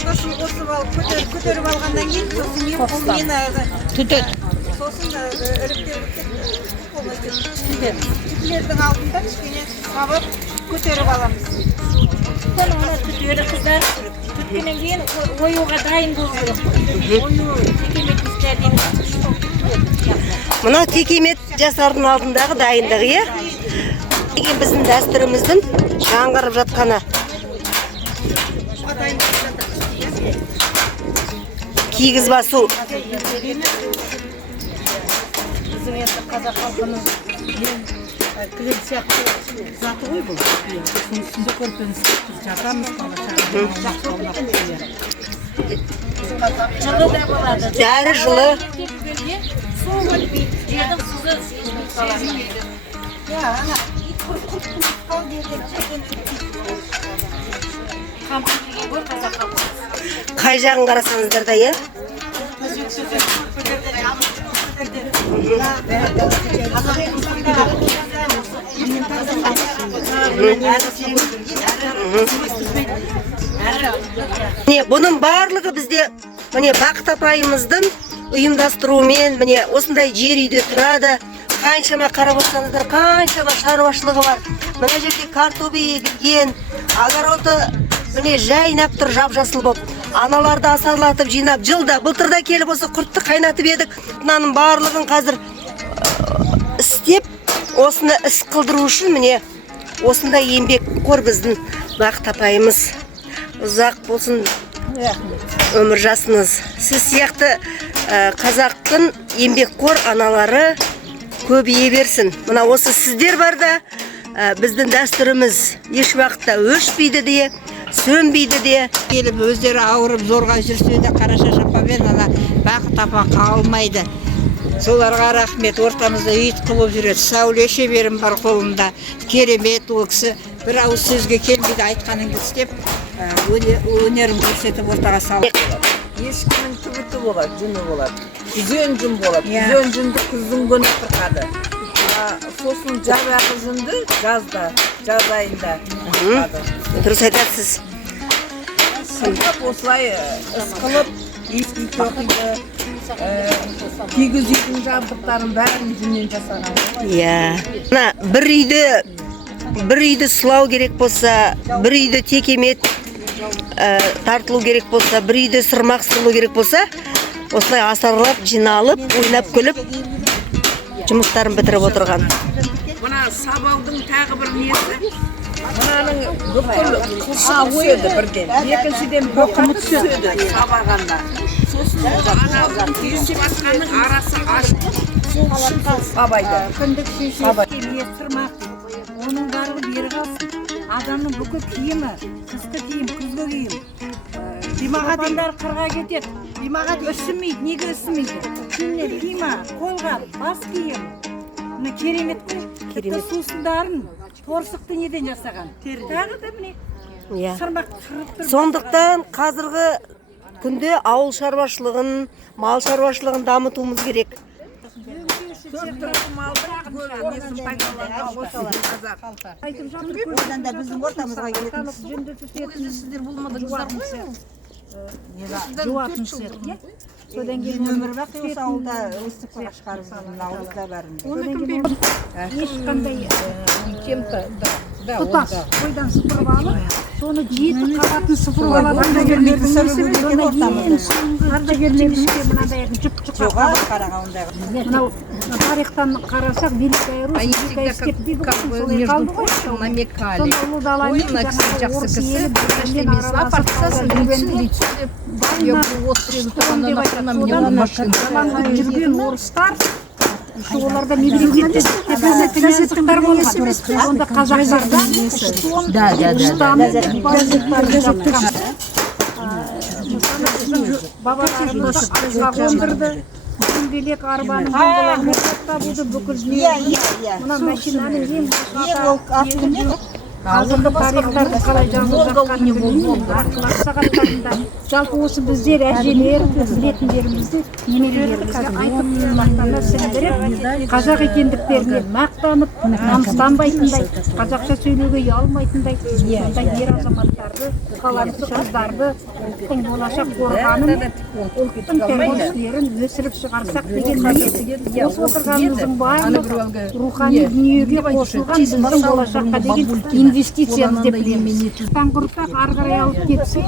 Сосын қосып алып, көтеріп алғаннан кейін, сосын мені түтет. Сосын түтілердің алдында кішкене қабып көтеріп аламыз. Оны түтеді қыздар. Түткеннен кейін оюға дайын болу керек. Ою текемет істерден. Мына текемет жасардың алдындағы дайындығы, е? Деген біздің дәстүріміздің жаңғырып жатқаны. Кигіз басу. Біздің енді қазақ халқының клен сияқты заты ғой бұл. Үстінде көрпені жатамыз, Жылы да болады. Бәрі жылы. Су өтпейді. Жердің сызы сезілмейді. Қамшы деген ғой қазақ халқы. Қай жағын қарасаңыздар да, е? Бұның барлығы бізде міне Бақыт апайымыздың ұйымдастыруымен міне осындай жер үйде тұрады. Қаншама қарап отырсаңыздар, қаншама шаруашылығы бар. Мына жерде картоп егілген, огороды міне жайнап тұр жап-жасыл болып. Аналарды асарлатып жинап, жылда былтырда келіп осы құртты қайнатып едік. Мынаның барлығын қазір істеп, осыны іс қылдыру үшін міне осындай еңбек қор біздің Бақыт апайымыз. Ұзақ болсын өмір жасыңыз. Сіз сияқты қазақтың еңбекқор аналары көбейе берсін. Мына осы сіздер барда біздің дәстүріміз еш уақытта өшпейді де, сөнбейді де. Келіп өздері ауырып зорға жүрсе де Қарашаш апамен ана Бақыт апа қалмайды. Соларға рахмет, ортамызда ұйытқы болып жүреді. Сәуле шеберім бар қолымда, керемет ол кісі. Бір ауыз сөзге келмейді, айтқаныңды істеп, өнерін көрсетіп ортаға салып. Ешкінің түбіті болады, жүні болады. Күзен жүн болады. Күзен жүнді күздің күні қырқады. Сосын жаңағы жүнді жазда, жаз айында қырқады. Дұрыс айтасыз. Қырқып осылай ысқылып, естіп тоқиды. Кигіз үйдің жабдықтарын бәрін жүннен жасаған. Мына бір үйді сылау керек болса, бір үйді текемет тартылу керек болса, бір үйді сырмақ сырылу керек болса, осылай асарлап, жиналып, ойнап күліп, жұмыстарын бітіріп отырған. Мына сабаудың тағы бір несі, мынаның бүкіл құрсы түседі бірден. Екіншіден бұқымы түседі сабағанда. Сосын анағын түйісіп атқанның арасы ашып, сабайды. Күндік шешесі сырмақ, оның барлығы бері қалсын. Адамның бүкіл киімі, қысқы киім, күзгі киім. Бимағадандар қырға кетеді. Бимағат үсімейді, неге үсімейді? Күнне пима, қолғап, бас киім. Мына керемет қой. Керемет сусындарын торсықты неден жасаған? Тағы да міне сырмақ қырып тұр. Сондықтан қазіргі күнде ауыл шаруашылығын, мал шаруашылығын дамытуымыз керек. Одан да біздің ортамызға келетіміз. Сіздер болмадыңыздар ма? Жуатын сияқты. Содан кейін өмір бақи осы ауылда өстіп шығарып жүрген ауылда бәрін. Ешқандай ұтас қойдан сыпырып алып, соны 7 қабатын сыпырып алып, ардагерлердің мынандай жұп-жұқа қарағандағы. Мынау тарихтан қарасақ, Великая Русь, Великая Степ дейді ғой, солай қалды ғой. намекали. Ұлы даламен жақсы кісі, жүрген орыстар, оларда мемлекеттік газеттер болған. Онда қазақтарда бабаларымыз ажға қондырды. Күнделек арбаның жолағын табуды бүкіл дүние. Мына машинаның ең қазіргі тарихтарды қалай жазылып жатқанын білмеймін. Ақылақса қатарында жалпы осы біздер әжелер білетіндерімізді немерелерімізге айтып мақтана сіңдіріп қазақ екендіктеріне мақтанып намыстанбайтындай, қазақша сөйлеуге ұялмайтындай сондай ер азаматтарды, талантты қыздарды, ұлттың болашақ қорғанын, ұлттың тәрбиешілерін өсіріп шығарсақ деген ниет. Осы отырғанымыздың барлық рухани дүниеге қосылған біздің болашаққа деген инвестициямыз деп білеміз. Ұрпақ ары қарай алып кетсе,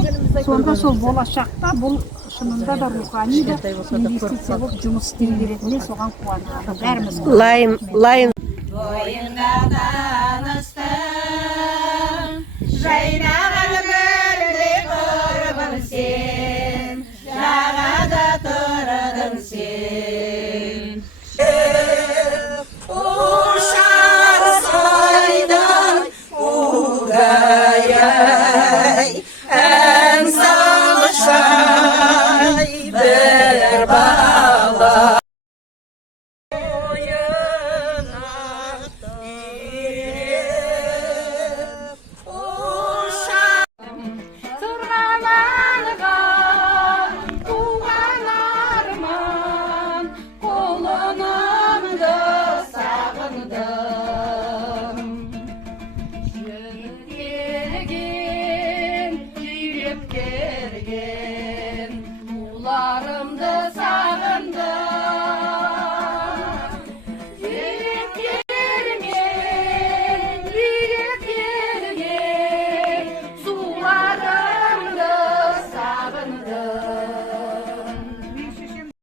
сонда сол болашақта бұл шынында да рухани да инвестиция болып жұмыс істей беретініне соған қуанамын. Бәріміз лайым бойында таныстым жайнаған гүлдей құрбым сен